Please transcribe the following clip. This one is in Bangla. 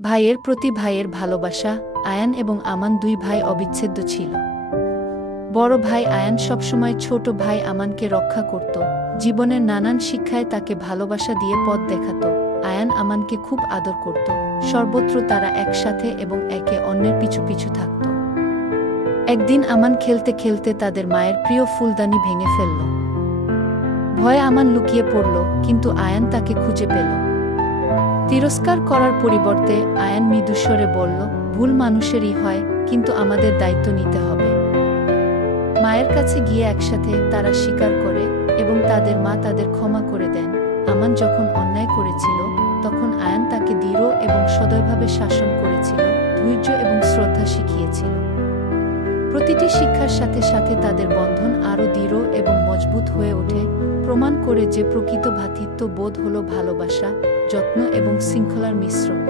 ভাইয়ের প্রতি ভাইয়ের ভালোবাসা। আয়ান এবং আমান দুই ভাই অবিচ্ছেদ্য ছিল। বড় ভাই আয়ান সবসময় ছোট ভাই আমানকে রক্ষা করত, জীবনের নানান শিক্ষায় তাকে ভালোবাসা দিয়ে পথ দেখাত। আয়ান আমানকে খুব আদর করত, সর্বত্র তারা একসাথে এবং একে অন্যের পিছু পিছু থাকত। একদিন আমান খেলতে খেলতে তাদের মায়ের প্রিয় ফুলদানি ভেঙে ফেলল। ভয়ে আমান লুকিয়ে পড়ল, কিন্তু আয়ান তাকে খুঁজে পেল। তিরস্কার করার পরিবর্তে আয়ান মৃদুস্বরে বলল, ভুল মানুষেরই হয়, কিন্তু আমাদের দায়িত্ব নিতে হবে। মায়ের কাছে গিয়ে একসাথে তারা স্বীকার করে এবং তাদের মা তাদের ক্ষমা করে দেন। আমান যখন অন্যায় করেছিল, তখন আয়ান তাকে দৃঢ় এবং সদয়ভাবে শাসন করেছিল, ধৈর্য এবং শ্রদ্ধা শিখিয়েছিল। প্রতিটি শিক্ষার সাথে সাথে তাদের বন্ধন আরও দৃঢ় এবং মজবুত হয়ে ওঠে, প্রমাণ করে যে প্রকৃত ভ্রাতৃত্ব বোধ হল ভালোবাসা, যত্ন এবং শৃঙ্খলার মিশ্রণ।